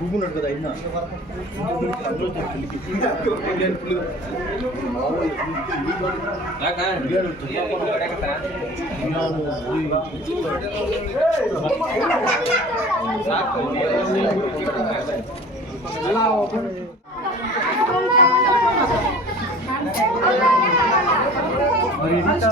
ಗುಂಪು ನಡ್ಕದ ಇನ್ನ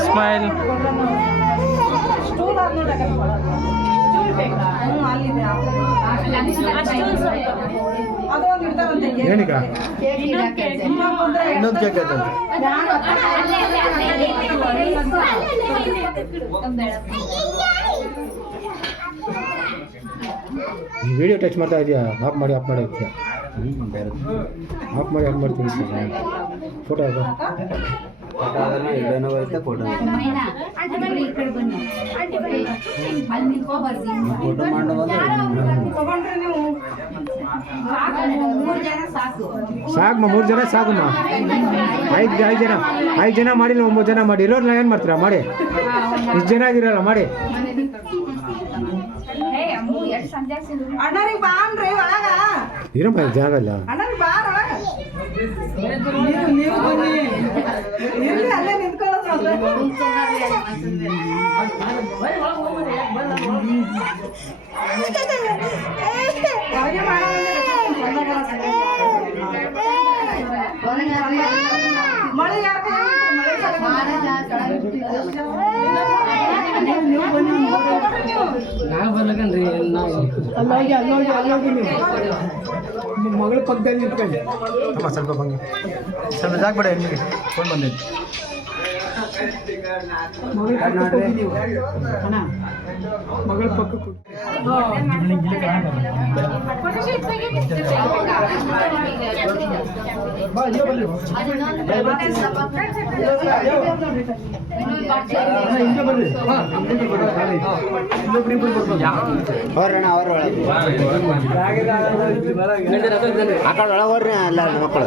ಸ್ಮೈಲ್ ಏನೀಗ? ಇನ್ನೊಂದು ಕೇಕ್ ಆಯ್ತಂತೆ. ಈ ವಿಡಿಯೋ ಟಚ್ ಮಾಡ್ತಾ ಇದೆಯಾ? ಆಫ್ ಮಾಡಿ ಆಫ್ ಮಾಡಿ ಇದೆಯಾ ಆಫ್ ಮಾಡಿ ಆಫ್ ಮಾಡ್ತೀನಿ ಫೋಟೋ ಅದು ಫೋಟೋ ಸಾಕಮ್ಮ ಮೂರು ಜನ ಸಾಕಮ್ಮ. ಐದು ಐದು ಜನ ಐದು ಜನ ಮಾಡಿಲ್ಲ ಒಂಬತ್ತು ಜನ ಮಾಡಿ. ಇರೋರ್ನ ಏನು ಮಾಡ್ತೀರಾ? ಮಾಡಿ. ಇಷ್ಟು ಜನ ಆಗಿರಲ್ಲ ಮಾಡಿ. ಇರಮ್ಮ ಜಾಗ ಇಲ್ಲ. ಅಣ್ಣರಿಗೆ ಬಾರ ಒಳಗ ನೀವು ನೀವು ಬನ್ನಿ ಇರ್ಲಿ ಅಲ್ಲೇ ನಿಂತ್ಕೊಳ್ಳೋದು ಮೊದ್ಲು. ಒಳಗೆ ಮಳೆ ಯಾರ್ ಬರ್ಲಕನ್ರಿ ನಾವು ಅಲ್ಲೋಗಿ ಅಲ್ಲೋಗಿ ಅಲ್ಲೋಗಿ ನೀವು. ಮಗಳ ಪಕ್ಕದಲ್ಲಿ ನಿಂತ್ಕೊಳ್ಳಿ ಅಮ್ಮ ಸ್ವಲ್ಪ ಬಂಗ. ಸ್ವಲ್ಪ ಜಾಗ ಬೇಡ ಎಲ್ಲಿಗೆ ಫೋನ್ ಬಂದೈತಿ ಮಗಳ ಪಕ್ಕಕ್ಕೆ ಅವ್ರಣ್ಣ ಅವ್ರ ಒಳಗೆ ಆ ಕಡೆ ಒಳಗೆ ಹೋರ್ರಿ ಅಲ್ಲ ಮಕ್ಕಳು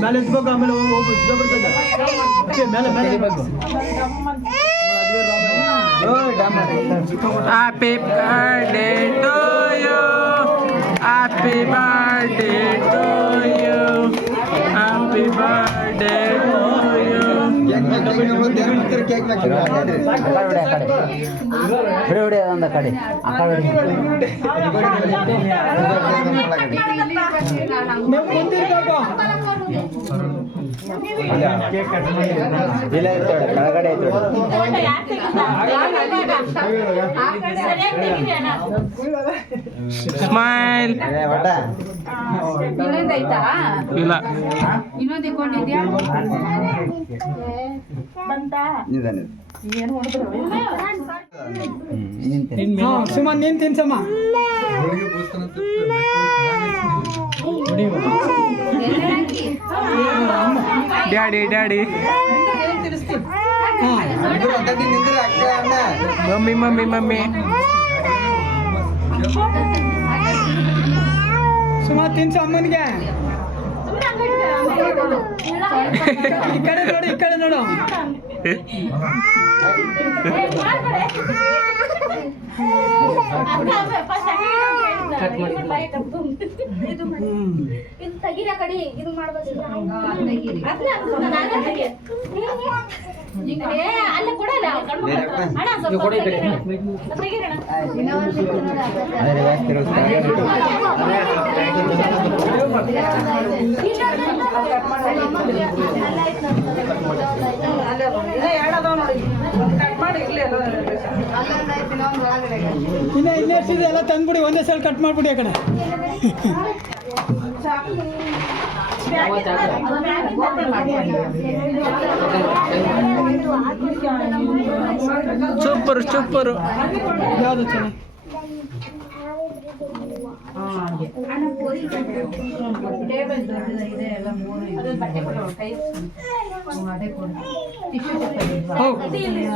बैलेंस को काम लो वो जबरदस्त है ओके मैंने मैंने बग Happy birthday to you. Happy birthday. ಹೊಡೆ ಅದೊಂದು ಕಡೆ ಆ ಕಡೆ ಇಲ್ಲ ಐತೆ ನೋಡಿ, ಕೆಳಗಡೆ ಐತೆ ನೋಡಿ. ಸ್ಮೈಲ್. ಒಟ್ಟ. ಇಲ್ಲ. ಇನ್ನೊಂದ್ ನಿಧಾನ ಸುಮ್ಮ ನೀನ್ ತಿನ್ಸಮ್ಮ daddy daddy. Mummy mummy mummy. ಸುಮ್ಮ ತಿನ್ಸು ಅಮ್ಮನಿಗೆ. ಈ ಕಡೆ ನೋಡು ಈ ಕಡೆ ನೋಡು. ಕಡಿ ಇದು ಮಾಡ್ಬೇಕು ಇನ್ನ ಇನ್ನೆಷ್ಟಿದೆ ಎಲ್ಲ ತಂದ್ಬಿಡಿ ಒಂದೇ ಸಲ ಕಟ್ ಮಾಡ್ಬಿಡಿ ಆ ಕಡೆ. ಸೂಪರ್ ಸೂಪರ್ ಯಾವುದು ಚೆನ್ನಾಗಿ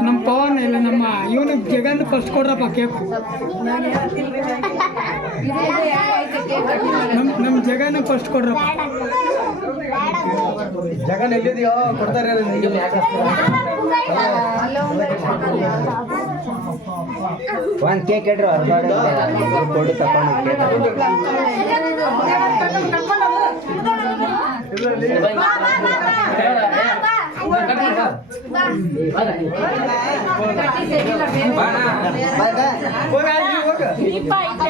ನಮ್ಮ ಪವನ್ ಇಲ್ಲ ನಮ್ಮ ಇವನು ಜಗನ್ ಫಸ್ಟ್ ಕೊಡ್ರಪ್ಪ ಕೇಕ್ ನಮ್ಮ ನಮ್ಮ ಜಗನ್ ಫಸ್ಟ್ ಕೊಡ್ರಪ್ಪ. ಜಗನ್ ಎಲ್ಲಿದೆಯೋ ಕೊಡ್ತಾರೆ. ಒಂದ್ ಕೇಕ್ ಇಡ್ರು ಅರ್ಧ ಕೊಡು ತಕೊಂಡು ಕೇಕ್ ದೀಪ ಐತೆ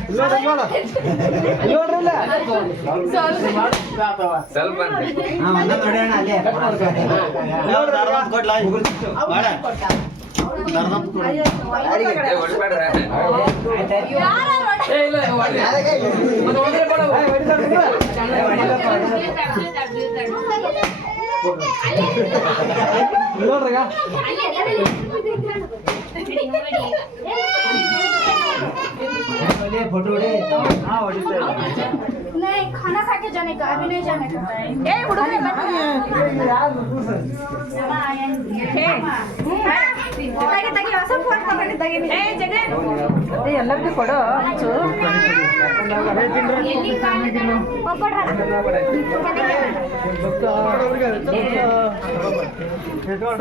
ನೋಡ್ರಗ ನೋಡ್ರಿ फोटो उड़े नहीं खाना खा के जाने का अभी नहीं जाने का ए ಹುಡುಗರೇ ತಗಿ ತಗಿ ಹೊಸ ಫೋನ್ ತಗೊಂಡು ತಗಿ ಏ ಜಗನ್ ಎಲ್ಲರಿಗೂ ಕೊಡು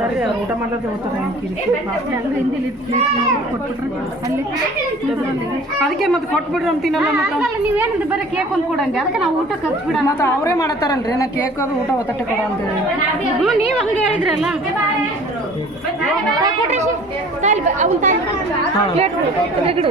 ಸರಿ ಊಟ ಮಾಡ್ಲಿಕ್ಕೆ ಹೋಗ್ತಾರೆ ಅಲ್ಲಿ ಅದಕ್ಕೆ ಮತ್ತೆ ಕೊಟ್ಬಿಡ್ರಿ ಅಂತೀನಲ್ಲ ಮತ್ತೆ ನೀವೇನು ಬರೀ ಕೇಕ್ ಒಂದು ಕೊಡಂಗೆ ಅದಕ್ಕೆ ನಾವು ಊಟ ಖರ್ಚು ಬಿಡ ಮತ್ತೆ ಅವರೇ ಮಾಡತ್ತಾರಲ್ರಿ ನಾ ಕೇಕ್ ಅದು ಊಟ ಒತ್ತಟ್ಟೆ ಕೊಡ ಅಂತೇಳಿ ನೀವು ಹಂಗೆ ಹೇಳಿದ್ರಲ್ಲ ಅವ್ನು ಪ್ಲೇಟ್ ತೆಗಿಡು